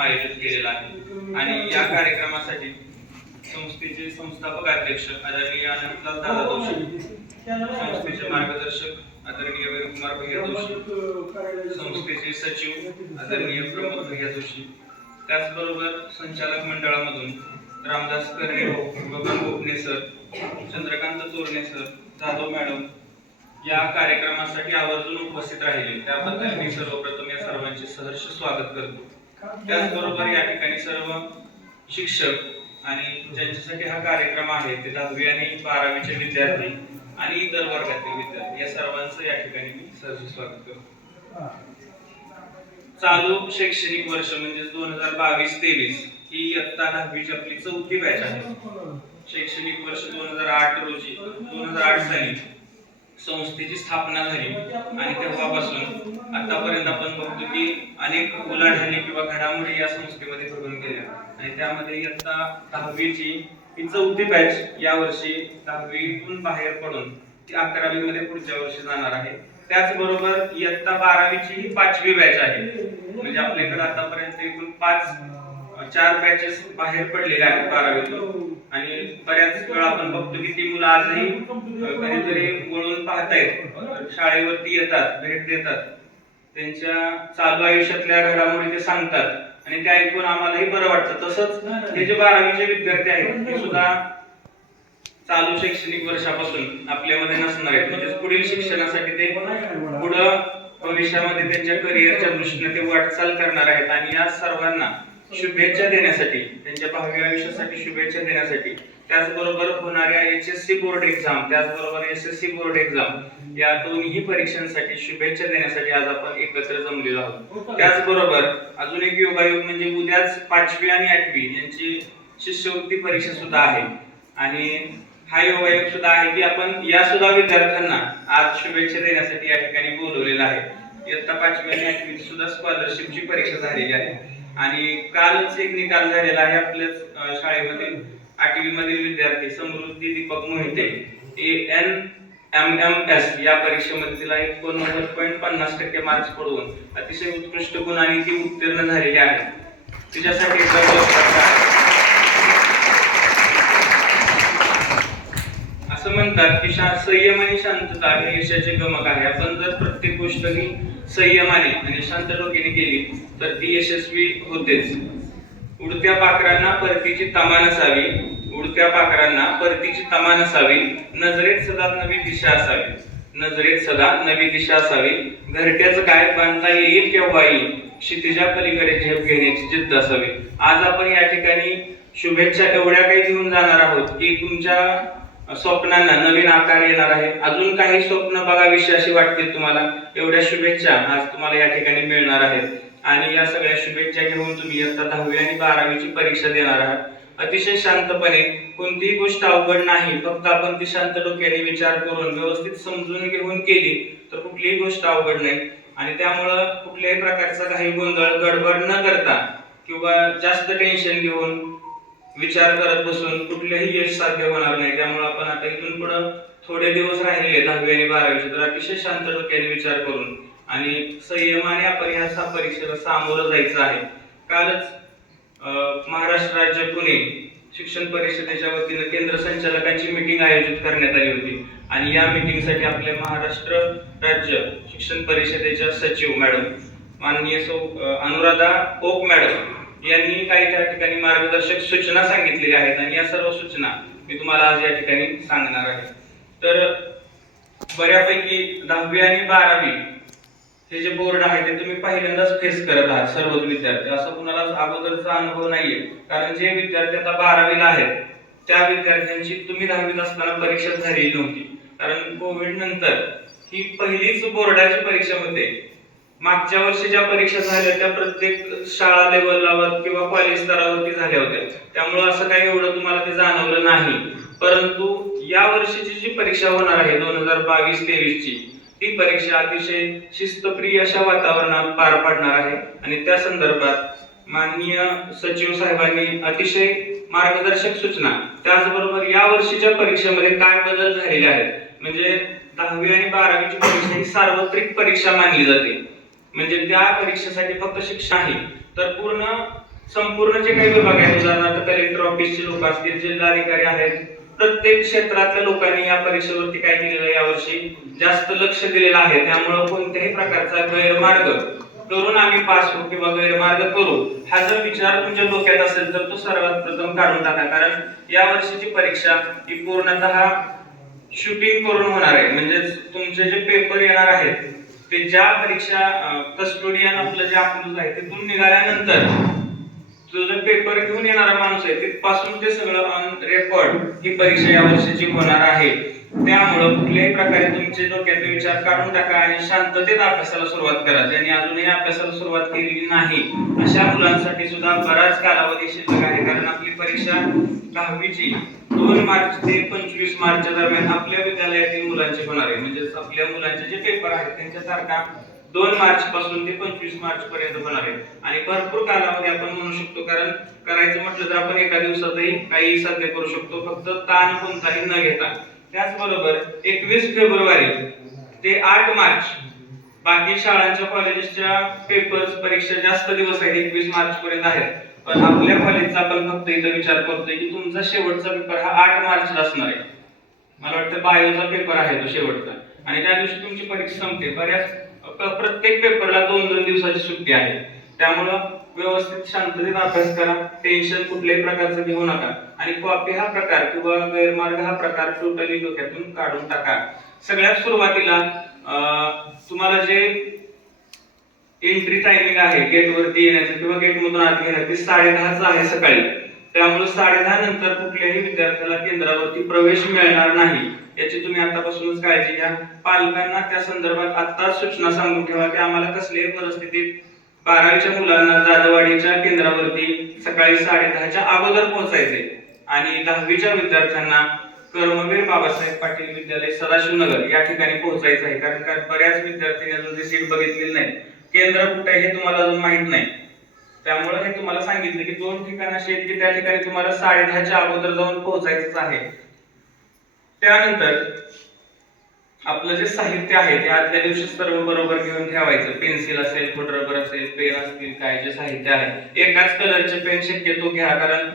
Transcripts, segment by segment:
आयोजित केलेला आहे आणि या कार्यक्रमासाठी संस्थेचे संस्थापक अध्यक्ष आदरणीय अनंतलाल दादा जोशी, संस्थेचे मार्गदर्शक आदरणीय वीरकुमार भैया जोशी, संस्थेचे सचिव आदरणीय प्रमोद भैया जोशी, त्याचबरोबर संचालक मंडळामधून Ramdas Karne, Baban Gopane sir, Chandrakant Chorane sir, Jadhav madam या कार्यक्रमासाठी आवर्जून उपस्थित राहिले त्याबद्दल मी सर्वप्रथम या सर्वांचे सहर्ष स्वागत करतो. त्याचबरोबर या ठिकाणी सर्व शिक्षक आणि ज्यांच्यासाठी हा कार्यक्रम आहे ते 10वी आणि 12वीचे विद्यार्थी आणि इतर वर्गातील विद्यार्थी या सर्वांचं या ठिकाणी मी सहर्ष स्वागत करतो. चालू शैक्षणिक वर्ष म्हणजे 2022-23 ही इयत्ता 10वीची आपली 4थी बॅच आहे. शैक्षणिक वर्ष 2008 साली संस्थेची स्थापना झाली आणि तेव्हापासून आतापर्यंत आपण बघतो की अनेक उलाढाली किंवा घडामोडी या संस्थेमध्ये घडून गेल्या आणि त्यामध्ये इयत्ता 10वीची ही 4थी बॅच या वर्षी 10वीतून बाहेर पडून ती 11वी मध्ये पुढच्या वर्षी जाणार आहे. त्याचबरोबर इयत्ता 12वीची ही 5वी बॅच आहे. म्हणजे आपल्याकडे आतापर्यंत एकूण 4 बॅचेस बाहेर पडलेल्या आहेत 12वीतून आणि बऱ्याच वेळा आपण बघतो की ती मुलं आजही कधीतरी वळून पाहतायत, शाळेवरती येतात, भेट देतात, त्यांच्या चालू आयुष्यातल्या घडामोडी ते सांगतात आणि ते ऐकून आम्हालाही बरं वाटतं. तसंच हे जे 12वीचे विद्यार्थी आहेत ते सुद्धा चालू शैक्षणिक वर्षापासून आपल्यामध्ये नसणार आहेत. म्हणजे पुढील शिक्षणासाठी ते पुढं भविष्यामध्ये त्यांच्या करिअरच्या दृष्टीने ते वाटचाल करणार आहेत आणि या सर्वांना शुभेच्छा देण्यासाठी, त्यांच्या भावी आयुष्यासाठी शुभेच्छा देण्यासाठी, त्याचबरोबर होणाऱ्या HSC बोर्ड एक्झाम, त्याचबरोबर SSC बोर्ड एक्झाम या दोन्ही परीक्षांसाठी शुभेच्छा देण्यासाठी आज आपण एकत्र जमलेलो आहोत. त्याचबरोबर अजून एक योगायोग म्हणजे उद्याच 5वी आणि 8वी यांची शिष्यवृत्ती परीक्षा सुद्धा आहे आणि हा योगायोग सुद्धा आहे की आपण या सुद्धा विद्यार्थ्यांना आज शुभेच्छा देण्यासाठी या ठिकाणी बोलवलेलं आहे. इयत्ता 5वी आणि 8वी सुद्धा स्कॉलरशिपची परीक्षा झालेली आहे आणि कालच एक निकाल झालेला आहे आपल्या शाळेमध्ये 8वी मधील विद्यार्थी समृद्धी दीपक मोहिते ANMMS या परीक्षेमध्ये तिला 89.50% मार्क्स पडवून अतिशय उत्कृष्ट गुणांनी ती उत्तीर्ण झालेली आहे. तिच्यासाठी असं म्हणतात की संयम आणि शांतता हे यशाचे गमक आहे. आपण जर प्रत्येक गोष्ट ही संयमाने आणि शांत डोक्याने केली तर ती यशस्वी होतेच. उडत्या पाखरांना परतीची तमा नसावी, उडत्या पाखरांना परतीची तमा नसावी, नजरेत सदा नवी दिशा असावी, नजरेत सदा नवी दिशा असावी, घरट्याचं काय बांधता येईल केव्हा येईल, क्षितिजा पलीकडे झेप घेण्याची जिद्द असावी. आज आपण या ठिकाणी शुभेच्छा एवढ्या काही घेऊन जाणार आहोत की तुमच्या स्वप्नांना नवीन आकार येणार आहे. अजून काही स्वप्न बघावीशी अशी वाटतील तुम्हाला, एवढ्या शुभेच्छा आज तुम्हाला या ठिकाणी मिळणार आहेत आणि या सगळ्या शुभेच्छा घेऊन तुम्ही इयत्ता 10वी आणि 12वीची परीक्षा देणार आहात. अतिशय शांतपणे, कोणतीही गोष्ट अवघड नाही, फक्त आपण ती शांत डोक्याने विचार करून व्यवस्थित समजून घेऊन केली तर कुठलीही गोष्ट अवघड नाही आणि त्यामुळं कुठल्याही प्रकारचा काही गोंधळ गडबड न करता किंवा जास्त टेन्शन घेऊन विचार करत बसून कुठलेही यश साध्य होणार नाही. त्यामुळे आपण आता इथून पुढे थोडे दिवस राहिले 10वी आणि 12वीचे तर अतिशय शांत डोक्याने विचार करून आणि संयमाने आपण ह्या परीक्षेला सामोरं जायचं आहे. कालच महाराष्ट्र राज्य पुणे शिक्षण परिषदेच्या वतीने केंद्र संचालकांची मीटिंग आयोजित करण्यात आली होती आणि या मीटिंगसाठी आपले महाराष्ट्र राज्य शिक्षण परिषदेच्या सचिव मॅडम माननीय अनुराधा ओक मॅडम यांनी काही त्या ठिकाणी मार्गदर्शक सूचना सांगितलेल्या आहेत आणि या सर्व सूचना मी तुम्हाला आज या ठिकाणी सांगणार आहे. तर बऱ्यापैकी 10वी आणि 12वी हे जे बोर्ड आहे ते तुम्ही पहिल्यांदाच फेस करत आहात सर्वच विद्यार्थी. असं कुणाला अगोदरचा अनुभव नाहीये, कारण जे विद्यार्थी आता 12वीला आहेत त्या विद्यार्थ्यांची तुम्ही 10वीत असताना परीक्षा झालेली नव्हती, कारण कोविड नंतर ही पहिलीच बोर्डाची परीक्षा होते. मागच्या वर्षी ज्या परीक्षा झाल्या त्या प्रत्येक शाळा लेवलवर किंवा कॉलेज स्तरावरती झाल्या होत्या, त्यामुळे असं काही एवढं तुम्हाला ते जाणवलं नाही. परंतु या वर्षीची जी परीक्षा होणार आहे 2022-23ची ती परीक्षा अतिशय शिस्तप्रिय अशा वातावरणात पार पाडणार आहे आणि त्या संदर्भात माननीय सचिव साहेबांनी अतिशय मार्गदर्शक सूचना, त्याचबरोबर या वर्षीच्या परीक्षेमध्ये काय बदल झालेले आहेत. म्हणजे 10वी आणि 12वीची परीक्षा ही सार्वत्रिक परीक्षा मानली जाते. म्हणजे त्या परीक्षेसाठी फक्त शिक्षण नाही तर पूर्ण संपूर्ण जे काही विभाग आहेत, उदाहरणार्थ कलेक्टर ऑफिसचे लोक असतील, जिल्हाधिकारी आहेत, प्रत्येक क्षेत्रातल्या लोकांनी या परीक्षेवरती काय केलेलं आहे, यावर्षी जास्त लक्ष दिलेलं आहे. त्यामुळे कोणत्याही प्रकारचा गैरमार्ग करून आम्ही पास होऊ किंवा गैरमार्ग करू हा जर विचार तुमच्या डोक्यात असेल तर तो सर्वात प्रथम काढून टाका. कारण या वर्षीची परीक्षा ही पूर्णतः शूटिंग करून होणार आहे. म्हणजे तुमचे जे पेपर येणार आहेत ते ज्या परीक्षा कस्टोडियन आपलं जे अकलूज आहे तिथून निघाल्यानंतर जो जो पेपर घेऊन येणारा माणूस आहे तिथपासून ते सगळं ऑन रेकॉर्ड ही परीक्षा या वर्षीची होणार आहे. त्यामुळं कुठल्याही प्रकारे तुमचे डोक्यातले विचार काढून टाका आणि शांततेत अभ्यासाला सुरुवात करा. ज्यांनी अजूनही अभ्यासाला सुरुवात केलेली नाही अशा मुलांसाठी सुद्धा बराच कालावधी शिल्लक आहे. कारण आपली परीक्षा 10वीची 2 मार्च ते 25 मार्चच्या दरम्यान आपल्या विद्यालयातील मुलांची होणार आहे. म्हणजे आपल्या मुलांचे जे पेपर आहेत त्यांच्या तारखा 2 मार्च पासून ते 25 मार्च पर्यंत होणार आहे. आणि भरपूर कालावधी आपण म्हणू शकतो. कारण करायचं म्हटलं तर आपण एका दिवसातही काही साध्य करू शकतो, फक्त ताण कोणताही न घेता. त्याचबरोबर 21 फेब्रुवारी ते 8 मार्च बाकी शाळांच्या कॉलेजेसच्या पेपर्स परीक्षा जास्त दिवस आहेत, 21 मार्च पर्यंत आहेत. पण आपल्या कॉलेजचा आपण फक्त इथं विचार करतोय की तुमचा शेवटचा पेपर हा 8 मार्चला असणार आहे. मला वाटतं बायोचा पेपर आहे तो शेवटचा, आणि त्या दिवशी तुमची परीक्षा संपते. प्रत्येक पेपरला 2-2 दिवसाची सुट्टी आहे. त्यामुळं व्यवस्थित शांततेत अभ्यास करा, टेन्शन कुठल्याही प्रकारचं घेऊ नका, आणि कॉपी हा प्रकार किंवा गैरमार्ग हा प्रकार टोटली डोक्यातून काढून टाका. सगळ्यात सुरुवातीला तुम्हाला जे एंट्री टायमिंग आहे गेटवरती येण्याचं किंवा गेटमधून आत घेण्याचं ते 10:30चं आहे सकाळी. त्यामुळे 10:30 नंतर कुठल्याही विद्यार्थ्याला केंद्रावरती प्रवेश मिळणार नाही, याची तुम्ही आतापासूनच काळजी घ्या. पालकांना त्या संदर्भात आत्ताच सूचना सांगून ठेवा की आम्हाला कसल्याही परिस्थितीत 12वीच्या मुलांना जाधववाडीच्या केंद्रावरती सकाळी 10:30च्या अगोदर पोहोचायचे, आणि 10वीच्या विद्यार्थ्यांना कर्मवीर बाबासाहेब पाटील विद्यालय सदाशिवनगर या ठिकाणी पोहोचायचं आहे. कारण बऱ्याच विद्यार्थ्यांनी अजून ती सीट बघितलेली नाही, केंद्र कुठे आहे हे तुम्हाला अजून माहित नाही. त्यामुळे हे तुम्हाला सांगितलं की 2 ठिकाण असे आहेत की त्या ठिकाणी तुम्हाला 10:30च्या अगोदर जाऊन पोहोचायचंच आहे. त्यानंतर आपलं जे साहित्य आहे ते आदल्या दिवशी सर्व बरोबर घेऊन ठेवायचं. पेन्सिल असेल, खोड रबर असेल, पेन असतील, काय जे साहित्य आहे एकाच कलरचे पेन शक्यतो घ्या. कारण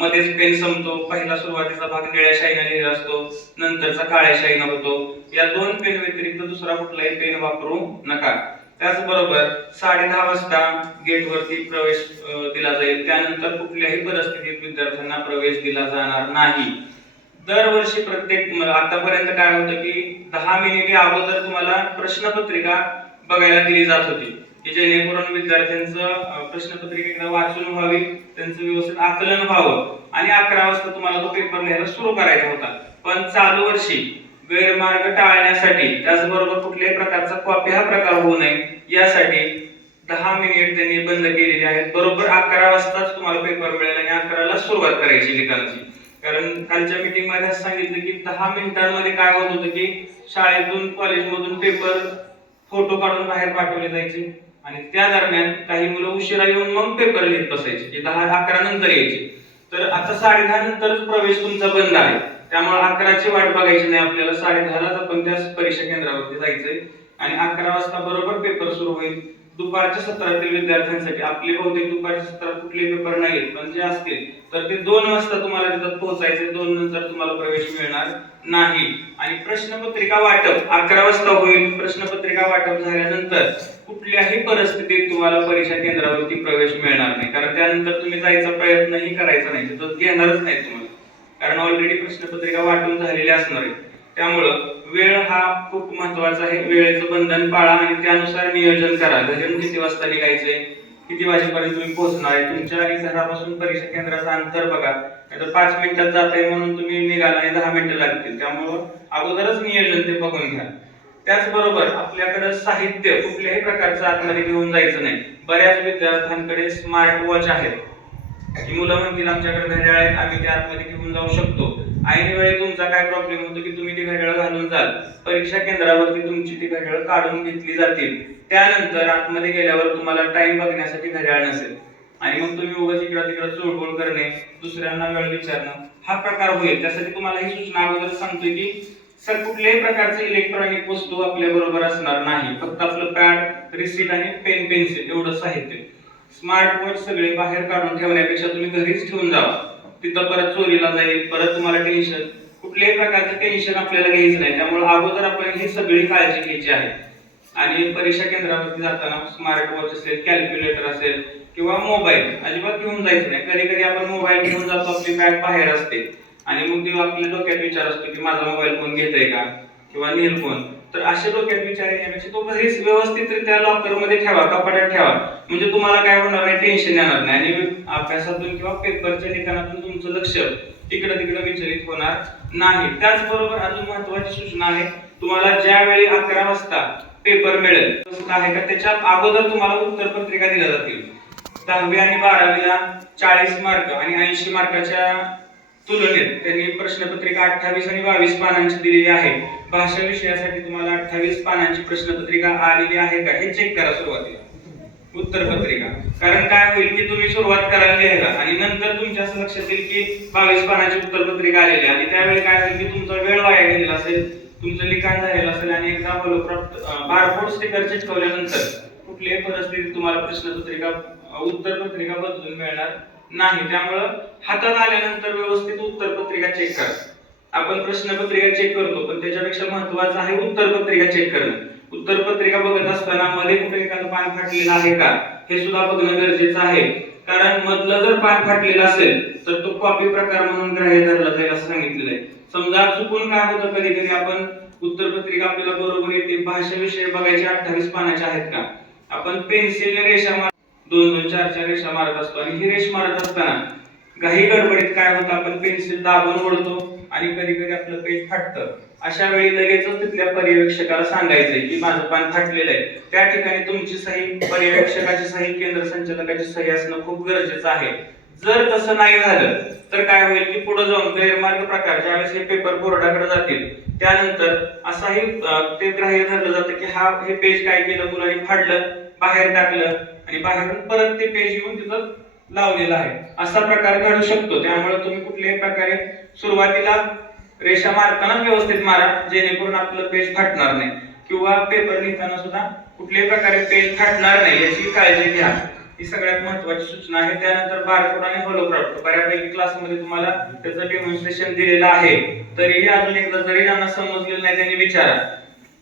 मध्येच पेन संपतो. पहिला सुरुवातीचा भाग निळ्या शाईने लिहिला असतो, नंतरचा काळ्या शाईने होतो. या 2 पेन व्यतिरिक्त दुसरा कुठलाही पेन वापरू नका. त्याचबरोबर 10:30 वाजता गेटवरती प्रवेश दिला जाईल. त्यानंतर कुठल्याही परिस्थितीत विद्यार्थ्यांना प्रवेश दिला जाणार नाही. दरवर्षी प्रत्येक आतापर्यंत काय होतं की 10 मिनिटे अगोदर तुम्हाला प्रश्नपत्रिका बघायला दिली जात होती, की जेणेकरून विद्यार्थ्यांचं प्रश्नपत्रिका एकदा वाचून व्हावी, त्यांचं व्यवस्थित आकलन व्हावं, आणि 11 वाजता तुम्हाला तो पेपर लिहायला सुरू करायचा होता. पण चालू वर्षी गैरमार्ग टाळण्यासाठी, त्याचबरोबर कुठल्याही प्रकारचा कॉपी हा प्रकार होऊ नये यासाठी 10 मिनिट त्यांनी बंद केलेले आहेत. बरोबर 11 वाजताच तुम्हाला पेपर मिळेल आणि 11ला सुरुवात करायची लिखाणाची. कारण कालच्या मीटिंग मध्ये असं सांगितलं की 10 मिनिटांमध्ये काय होत होतं की शाळेतून कॉलेजमधून पेपर फोटो काढून बाहेर पाठवले जायचे, आणि त्या दरम्यान काही मुलं उशिरा येऊन मग पेपर लिहित बसायचे, की 10-11 नंतर यायचे. तर आता 10:30 नंतरच प्रवेश तुमचा बंद आहे. त्यामुळे 11ची वाट बघायची नाही आपल्याला. 10:30लाच आपण त्या परीक्षा केंद्रावरती जायचंय, आणि 11 वाजता बरोबर पेपर सुरू होईल. दुपारच्या सत्रातील विद्यार्थ्यांसाठी आपले बहुतेक दुपारच्या सत्रात कुठले पेपर नाहीत, पण जे असतील तर ते 2 वाजता तुम्हाला तिथं पोहोचायचे. 2 नंतर तुम्हाला प्रवेश मिळणार नाही. आणि प्रश्नपत्रिका वाटप 11 वाजता होईल. प्रश्नपत्रिका वाटप झाल्यानंतर कुठल्याही परिस्थितीत तुम्हाला परीक्षा केंद्रावरती प्रवेश मिळणार नाही. कारण त्यानंतर तुम्ही जायचा प्रयत्नही करायचा नाही, तिथं घेणारच नाही तुम्हाला, कारण ऑलरेडी प्रश्नपत्रिका वाटून झालेली असणार आहे. त्यामुळं वेळ हा खूप महत्वाचा आहे. वेळेचं बंधन पाळा आणि त्यानुसार नियोजन करा. घरून किती वाजता निघायचंय, किती वाजेपर्यंत तुम्ही पोहोचणार आहे, तुमच्या आणि घरापासून परीक्षा केंद्राचं अंतर बघा. नाहीतर 5 मिनिटात जाताय म्हणून तुम्ही निघाला आणि 10 मिनिटं लागतील. त्यामुळं अगोदरच नियोजन ते बघून घ्या. त्याचबरोबर आपल्याकडे साहित्य कुठल्याही प्रकारचं आतमध्ये घेऊन जायचं नाही. बऱ्याच विद्यार्थ्यांकडे स्मार्ट वॉच आहेत, की मुलं म्हणतील आमच्याकडे घड्याळ आहेत, आम्ही ते आतमध्ये घेऊन जाऊ शकतो. ऐन वेळी तुमचा काय प्रॉब्लेम होतो की तुम्ही ती घड्याळ घालून जाल, परीक्षा केंद्रावरती तुमची ती घड्याळ काढून घेतली जातील. त्यानंतर आतमध्ये गेल्यावर तुम्हाला टाइम बघण्यासाठी घड्याळ नसेल, आणि मग तुम्ही उगाच इकडं तिकडं चोळबोळ करणे, दुसऱ्यांना वेळ विचारणं हा प्रकार होईल. त्यासाठी तुम्हाला ही सूचना अगोदर सांगतोय की सर कुठल्याही प्रकारचे इलेक्ट्रॉनिक वस्तू आपल्या बरोबर असणार नाही. फक्त आपलं पॅड, रिसीट आणि पेन पेन्सिल एवढं साहित्य. स्मार्ट वॉच सगळे बाहेर काढून ठेवण्यापेक्षा तुम्ही घरीच ठेवून जावा. तिथं परत चोरीला जाईल, परत तुम्हाला टेन्शन, कुठल्याही प्रकारचं टेन्शन आपल्याला घ्यायचं नाही. त्यामुळे अगोदर आपण ही सगळी काळजी घ्यायची आहे. आणि परीक्षा केंद्रावरती जाताना स्मार्ट वॉच असेल, कॅल्क्युलेटर असेल किंवा मोबाईल अजिबात घेऊन जायचं नाही. कधी कधी आपण मोबाईल घेऊन जातो, आपली बॅग बाहेर असते आणि मग ते आपल्या डोक्यात विचार असतो की माझा मोबाईल कोण घेतोय का किंवा नेल कोण. तर अशा डोक्यात विचार येण्यापेक्षा तो घरीच व्यवस्थितरित्या लॉकर मध्ये ठेवा, कपाटात ठेवा. म्हणजे तुम्हाला काय होणार नाही, टेन्शन येणार नाही आणि अभ्यासातून किंवा पेपरच्या लिखाणातून तुमचं लक्ष तिकडे तिकडे विचलित होणार नाही. त्याचबरोबर अजून महत्वाची सूचना आहे, तुम्हाला ज्यावेळी 11 वाजता पेपर मिळेल आहे का त्याच्या अगोदर तुम्हाला उत्तरपत्रिका दिल्या जातील. 10वी आणि 12वीला 40 मार्क आणि 80 मार्काच्या तुलनेत त्यांनी प्रश्नपत्रिका 28 आणि 22 पानांची दिलेली आहे. भाषा विषयासाठी तुम्हाला 28 पानांची प्रश्नपत्रिका आलेली आहे का हे चेक करा सुरुवातीला, उत्तरपत्रिका. कारण काय होईल की तुम्ही सुरुवात करायला लिहायला आणि नंतर तुमच्या असं लक्षात येईल की 22 पानाची उत्तरपत्रिका आलेली आहे आणि त्यावेळी काय होईल की तुमचा वेळ वाया गेलेला असेल, तुमचं लिखाण झालेलं असेल आणि एकदा बारकोड स्टिकर चिटकवल्यानंतर कुठल्याही परिस्थितीत तुम्हाला प्रश्नपत्रिका उत्तरपत्रिका बदलून मिळणार नाही. त्यामुळं हातात आल्यानंतर व्यवस्थित उत्तरपत्रिका चेक करा. आपण प्रश्नपत्रिका चेक करतो पण त्याच्यापेक्षा महत्त्वाचं आहे उत्तरपत्रिका चेक करणं. उत्तरपत्रिका बघत असताना मध्ये कुठे एखादं पान फाटलेलं आहे का हे सुद्धा बघणं गरजेचं आहे. कारण मधलं जर पान फाटलेलं असेल तर तो कॉपी प्रकार म्हणून ग्राह्य धरला जाईल असं सांगितलेलं आहे. समजा चुकून काय होतं, कधी कधी आपण उत्तरपत्रिका आपल्याला बरोबर येते, भाषा विषय बघायचे 28 पानाचे आहेत का, आपण पेन्सिलने रेषा मार 2-2, 4-4 रेषा मारत असतो आणि ही रेष मारत असताना काही गडबडीत काय होतं, आपण पेन्सिल दाबून ओढतो आणि कधी कधी आपलं पेज फाटतं. अशा वेळी लगेचच तिथल्या पर्यवेक्षकाला सांगायचंय की माझं पान फाटलेलं आहे. त्या ठिकाणी तुमची सही, पर्यवेक्षकाची सही, केंद्र संचालकाची सही असणं खूप गरजेचं आहे. जर तसं नाही झालं तर काय होईल की पुढे जाऊन गैरमार्ग प्रकार ज्यावेळेस हे पेपर बोर्डाकडे जातील त्यानंतर असाही ते ग्राह्य धरलं जातं की हे पेज काय केलं, मुलांनी फाडलं, बाहेर टाकलं आणि बाहेरून परत ते पेज येऊन तिथं लावलेलं आहे, असा प्रकार घडू शकतो. त्यामुळे तुम्ही कुठल्याही प्रकारे सुरुवातीला रेषा मारताना व्यवस्थित मारा जेणेकरून आपलं पेज फाटणार नाही किंवा पेपर लिहिताना सुद्धा कुठल्याही प्रकारे पेज फाटणार नाही याची काळजी घ्या. ही सगळ्यात महत्त्वाची सूचना आहे. त्यानंतर बारकोड आणि होलोग्राफ बऱ्यापैकी क्लासमध्ये तुम्हाला त्याचं डेमॉन्स्ट्रेशन दिलेलं आहे. तरीही अजून एकदा जरी ज्यांना समजलेलं नाही त्यांनी विचारा.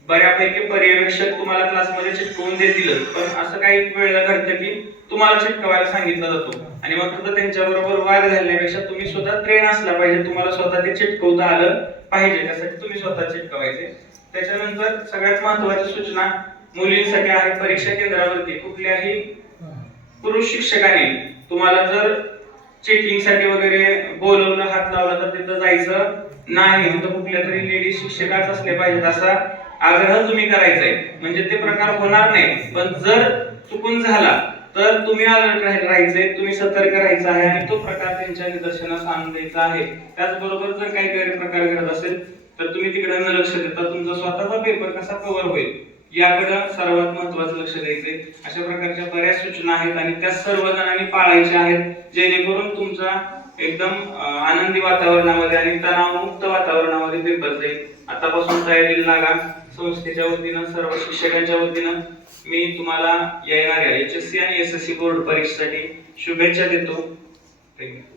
बऱ्यापैकी पर्यवेक्षक तुम्हाला क्लासमध्ये चिटकवून देतील पण असं काही वेळेला घडतं की तुम्हाला चिटकवायला सांगितलं जातो आणि मग फक्त त्यांच्याबरोबर वाद घालण्यापेक्षा तुम्ही स्वतः ट्रेन असला पाहिजे, तुम्हाला स्वतः ते चिटकवता आलं पाहिजे, त्यासाठी तुम्ही स्वतः चिटकवायचे. त्याच्यानंतर सगळ्यात महत्त्वाची सूचना मुलींसाठी आहे, परीक्षा केंद्रावरती कुठल्याही पुरुष शिक्षकाने तुम्हाला जर चेकिंग साठी वगैरे बोलवलं, हात लावला तर तिथं जायचं नाही. म्हणजे कुठल्या तरी लेडीज शिक्षकाच असले पाहिजेत असा आग्रह तुम्ही करायचा आहे. म्हणजे ते प्रकार होणार नाही, पण जर चुकून झाला तर तुम्ही अलर्ट राहायचंय, तुम्ही सतर्क राहायचं आहे आणि तो प्रकार त्यांच्या निदर्शनास आणून द्यायचा आहे. त्याचबरोबर जर काही गैरप्रकार घडत असेल तर तुम्ही तिकडे न लक्ष देता तुमचा स्वतःचा पेपर कसा कव्हर होईल याकडे सर्वात महत्त्वाचं लक्ष द्यायचंय. अशा प्रकारच्या बऱ्याच सूचना आहेत आणि त्या सर्व जणांनी पाळायच्या आहेत जेणेकरून तुमचा एकदम आनंदी वातावरणामध्ये आणि तणावमुक्त वातावरणामध्ये पेपर जाईल. आतापासून तयारीला लागा. संस्थेच्या वतीनं, सर्व शिक्षकांच्या वतीनं मी तुम्हाला येणाऱ्या HSC आणि SSC बोर्ड परीक्षेसाठी शुभेच्छा देतो. थँक्यू.